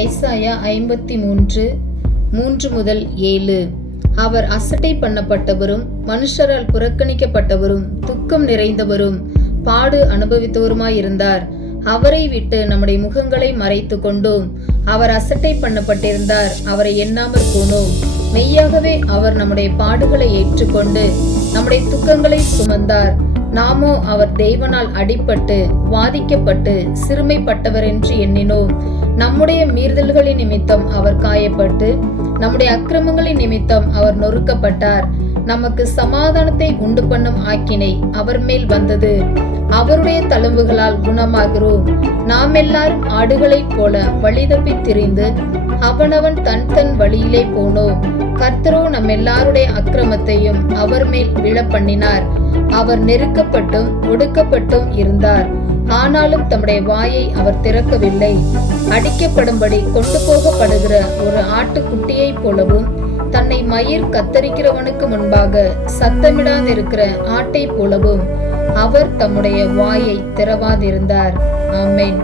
ஏசாயா ஐம்பத்தி மூன்று மூன்று முதல் ஏழு. அவர் அசட்டை பண்ணப்பட்டவரும் மனுஷரால் புறக்கணிக்கப்பட்டவரும் துக்கம் நிறைந்தவரும் பாடு அனுபவித்தவருமாயிருந்தார். அவரை விட்டு நம்முடைய முகங்களை மறைத்து கொண்டோம். அவர் அசட்டை பண்ணப்பட்டிருந்தார் அவரை எண்ணாமற் போனோம். மெய்யாகவே அவர் நம்முடைய பாடுகளை ஏற்றுக்கொண்டு நம்முடைய துக்கங்களை சுமந்தார். நாமோ அவர் தெய்வனால் அடிபட்டு வாதிக்கப்பட்டு சிறுமைப்பட்டவர் என்று எண்ணினோம். நம்முடைய மீறுதல்களின் நிமித்தம் அவர் காயப்பட்டு நம்முடைய அக்கிரமங்களின் நிமித்தம் அவர் நொறுக்கப்பட்டார். நமக்கு சமாதானத்தை உண்டு பண்ணும் ஆக்கினை அவர் மேல் வந்தது. அவருடைய தழும்புகளால் குணமாகிறோம். நாம் எல்லாரும் ஆடுகளைப் போல வழிதப்பி திரிந்து அவனவன் தன் தன் வழியிலே போனோம். கர்த்தரோ நம் எல்லாருடைய அக்கிரமத்தையும் அவர் மேல் விழப்பண்ணினார் அவர் நெருக்கப்பட்டும் ஒடுக்கப்பட்டும் இருந்தார். ஆனாலும் தம்முடைய வாயை அவர் திறக்கவில்லை. அடிக்கப்படும்படி கொண்டு போகப்படுகிற ஒரு ஆட்டுக்குட்டியைப் போலவும் தன்னை மயிர் கத்தரிக்கிறவனுக்கு முன்பாக சத்தமிடாதிருக்கிற ஆட்டைப் போலவும் அவர் தம்முடைய வாயை திறவாதிருந்தார். ஆமேன்.